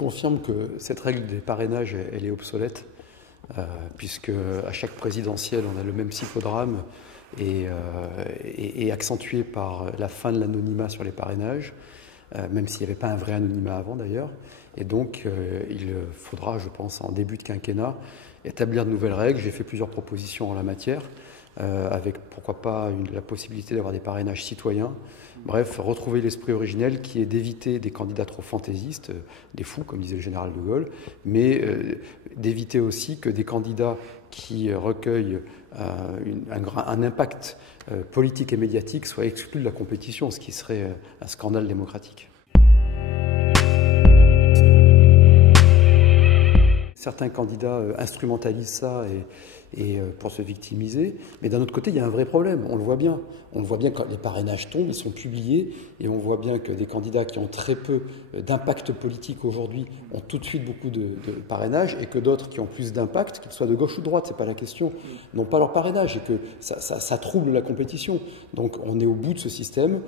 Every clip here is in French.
confirme que cette règle des parrainages, elle est obsolète, puisque à chaque présidentielle, on a le même psychodrame et accentué par la fin de l'anonymat sur les parrainages, même s'il n'y avait pas un vrai anonymat avant d'ailleurs. Et donc, il faudra, je pense, en début de quinquennat, établir de nouvelles règles. J'ai fait plusieurs propositions en la matière, avec pourquoi pas la possibilité d'avoir des parrainages citoyens. Bref, retrouver l'esprit originel qui est d'éviter des candidats trop fantaisistes, des fous, comme disait le général de Gaulle, mais d'éviter aussi que des candidats qui recueillent un impact politique et médiatique soient exclus de la compétition, ce qui serait un scandale démocratique. Certains candidats instrumentalisent ça pour se victimiser, mais d'un autre côté, il y a un vrai problème, on le voit bien. On le voit bien quand les parrainages tombent, ils sont publiés, et on voit bien que des candidats qui ont très peu d'impact politique aujourd'hui ont tout de suite beaucoup de parrainages, et que d'autres qui ont plus d'impact, qu'ils soient de gauche ou de droite, c'est pas la question, n'ont pas leur parrainage, et que ça trouble la compétition. Donc on est au bout de ce système.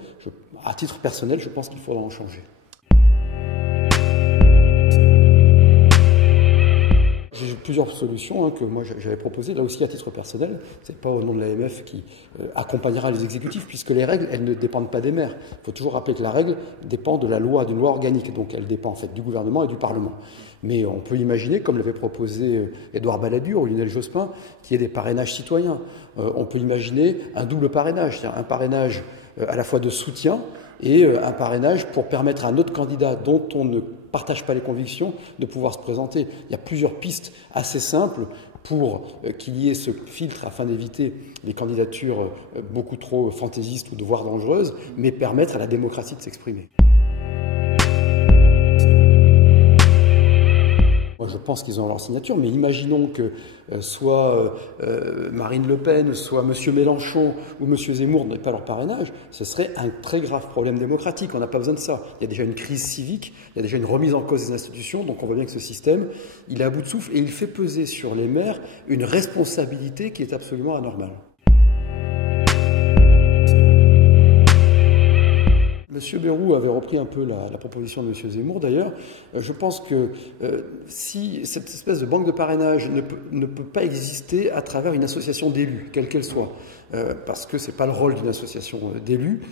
À titre personnel, je pense qu'il faudra en changer. J'ai plusieurs solutions que moi j'avais proposées, là aussi à titre personnel. C'est pas au nom de l'AMF qui accompagnera les exécutifs, puisque les règles, elles ne dépendent pas des maires. Il faut toujours rappeler que la règle dépend de la loi, d'une loi organique, donc elle dépend en fait du gouvernement et du Parlement. Mais on peut imaginer, comme l'avait proposé Édouard Balladur ou Lionel Jospin, qu'il y ait des parrainages citoyens. On peut imaginer un double parrainage, c'est-à-dire un parrainage à la fois de soutien et un parrainage pour permettre à un autre candidat dont on ne partage pas les convictions de pouvoir se présenter. Il y a plusieurs pistes assez simples pour qu'il y ait ce filtre afin d'éviter les candidatures beaucoup trop fantaisistes ou voire dangereuses, mais permettre à la démocratie de s'exprimer. Je pense qu'ils ont leur signature, mais imaginons que soit Marine Le Pen, soit M. Mélenchon ou M. Zemmour n'aient pas leur parrainage, ce serait un très grave problème démocratique. On n'a pas besoin de ça. Il y a déjà une crise civique, il y a déjà une remise en cause des institutions, donc on voit bien que ce système, il est à bout de souffle et il fait peser sur les maires une responsabilité qui est absolument anormale. Monsieur Bayrou avait repris un peu la proposition de M. Zemmour d'ailleurs. Je pense que si cette espèce de banque de parrainage ne peut pas exister à travers une association d'élus, quelle qu'elle soit, parce que ce n'est pas le rôle d'une association d'élus.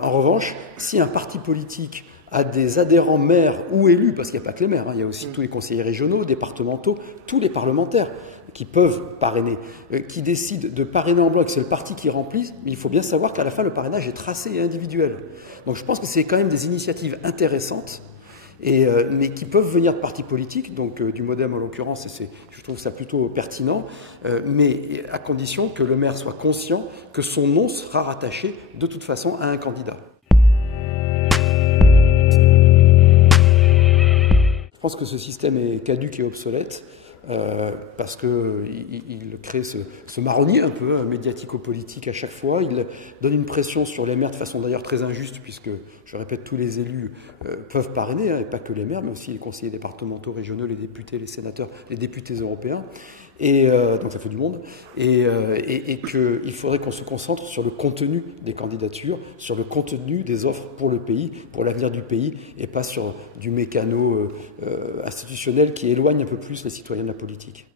En revanche, si un parti politique a des adhérents maires ou élus, parce qu'il n'y a pas que les maires, il y a aussi tous les conseillers régionaux, départementaux, tous les parlementaires qui peuvent parrainer, qui décident de parrainer en bloc, c'est le parti qui remplit, mais il faut bien savoir qu'à la fin, le parrainage est tracé et individuel. Donc je pense que c'est quand même des initiatives intéressantes, mais qui peuvent venir de partis politiques, donc du MoDem en l'occurrence, je trouve ça plutôt pertinent, mais à condition que le maire soit conscient que son nom sera rattaché de toute façon à un candidat. Je pense que ce système est caduc et obsolète parce qu'il crée ce marronnier un peu médiatico-politique à chaque fois. Il donne une pression sur les maires de façon d'ailleurs très injuste puisque, je répète, tous les élus peuvent parrainer, et pas que les maires, mais aussi les conseillers départementaux, régionaux, les députés, les sénateurs, les députés européens. Donc ça fait du monde. Et qu'il faudrait qu'on se concentre sur le contenu des candidatures, sur le contenu des offres pour le pays, pour l'avenir du pays, et pas sur du mécano institutionnel qui éloigne un peu plus les citoyens de la politique.